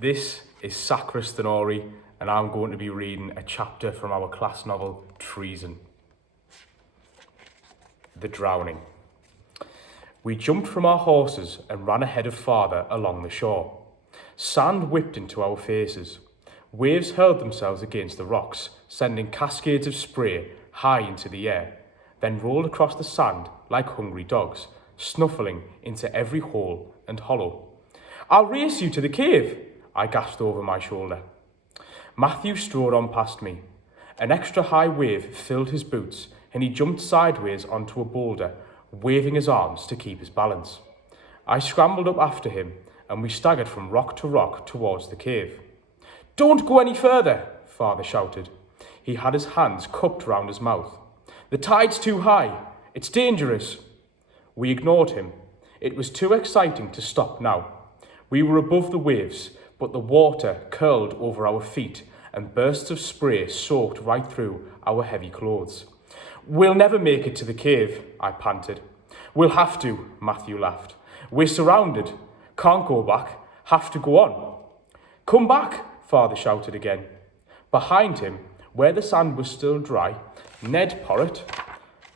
This is Sacristo-nory, and I'm going to be reading a chapter from our class novel, Treason. The Drowning. We jumped from our horses and ran ahead of father along the shore. Sand whipped into our faces. Waves hurled themselves against the rocks, sending cascades of spray high into the air, then rolled across the sand like hungry dogs, snuffling into every hole and hollow. "I'll race you to the cave," I gasped over my shoulder. Matthew strode on past me. An extra high wave filled his boots, and he jumped sideways onto a boulder, waving his arms to keep his balance. I scrambled up after him, and we staggered from rock to rock towards the cave. "Don't go any further," father shouted. He had his hands cupped round his mouth. "The tide's too high. It's dangerous." We ignored him. It was too exciting to stop now. We were above the waves, but the water curled over our feet and bursts of spray soaked right through our heavy clothes. "We'll never make it to the cave," I panted. "We'll have to," Matthew laughed. "We're surrounded. Can't go back. Have to go on." "Come back," father shouted again. Behind him, where the sand was still dry, Ned Porritt,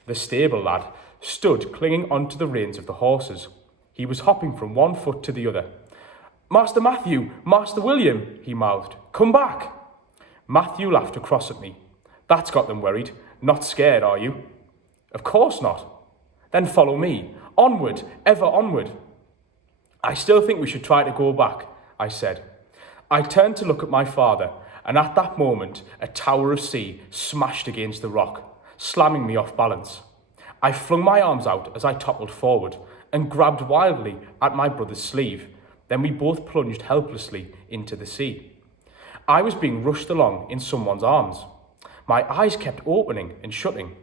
the stable lad, stood clinging onto the reins of the horses. He was hopping from one foot to the other. "Master Matthew, Master William," he mouthed. "Come back." Matthew laughed across at me. "That's got them worried. Not scared, are you?" "Of course not." "Then follow me. Onward, ever onward." "I still think we should try to go back," I said. I turned to look at my father, and at that moment, a tower of sea smashed against the rock, slamming me off balance. I flung my arms out as I toppled forward and grabbed wildly at my brother's sleeve. Then we both plunged helplessly into the sea. I was being rushed along in someone's arms. My eyes kept opening and shutting.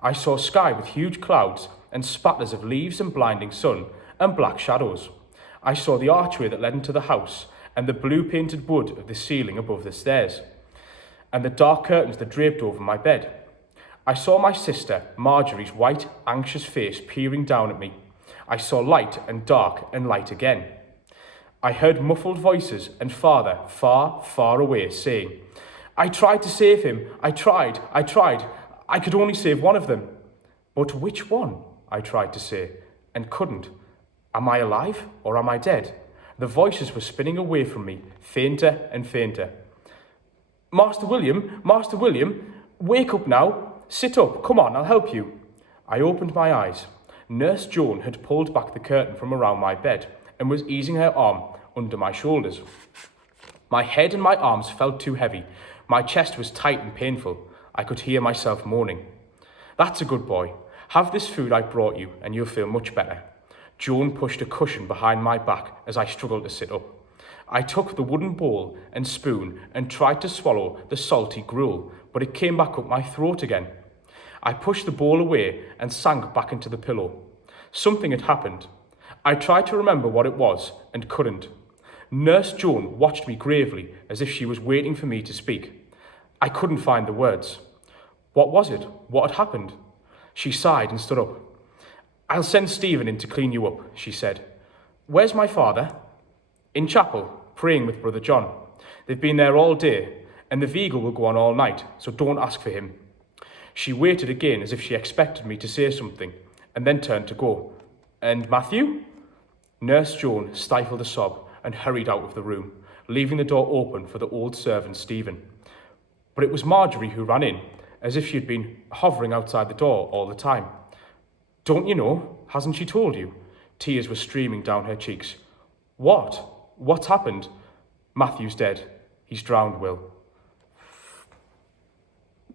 I saw sky with huge clouds and spatters of leaves and blinding sun and black shadows. I saw the archway that led into the house and the blue-painted wood of the ceiling above the stairs, and the dark curtains that draped over my bed. I saw my sister, Marjorie's white, anxious face peering down at me. I saw light and dark and light again. I heard muffled voices and father, far, far away, saying, "I tried to save him. I tried. I could only save one of them." "But which one?" I tried to say, and couldn't. Am I alive or am I dead? The voices were spinning away from me, fainter and fainter. Master William, wake up now. Sit up, come on, I'll help you." I opened my eyes. Nurse Joan had pulled back the curtain from around my bed and was easing her arm under my shoulders. My head and my arms felt too heavy. My chest was tight and painful. I could hear myself moaning. "That's a good boy. Have this food I brought you and you'll feel much better." Joan pushed a cushion behind my back as I struggled to sit up. I took the wooden bowl and spoon and tried to swallow the salty gruel, but it came back up my throat again. I pushed the bowl away and sank back into the pillow. Something had happened. I tried to remember what it was and couldn't. Nurse Joan watched me gravely as if she was waiting for me to speak. I couldn't find the words. What was it? What had happened? She sighed and stood up. "I'll send Stephen in to clean you up," she said. "Where's my father?" "In chapel, praying with Brother John. They've been there all day, and the vigil will go on all night, so don't ask for him." She waited again as if she expected me to say something, and then turned to go. "And Matthew?" Nurse Joan stifled a sob and hurried out of the room, leaving the door open for the old servant Stephen. But it was Marjorie who ran in, as if she had been hovering outside the door all the time. "Don't you know? Hasn't she told you?" Tears were streaming down her cheeks. "What? What's happened?" "Matthew's dead. He's drowned, Will."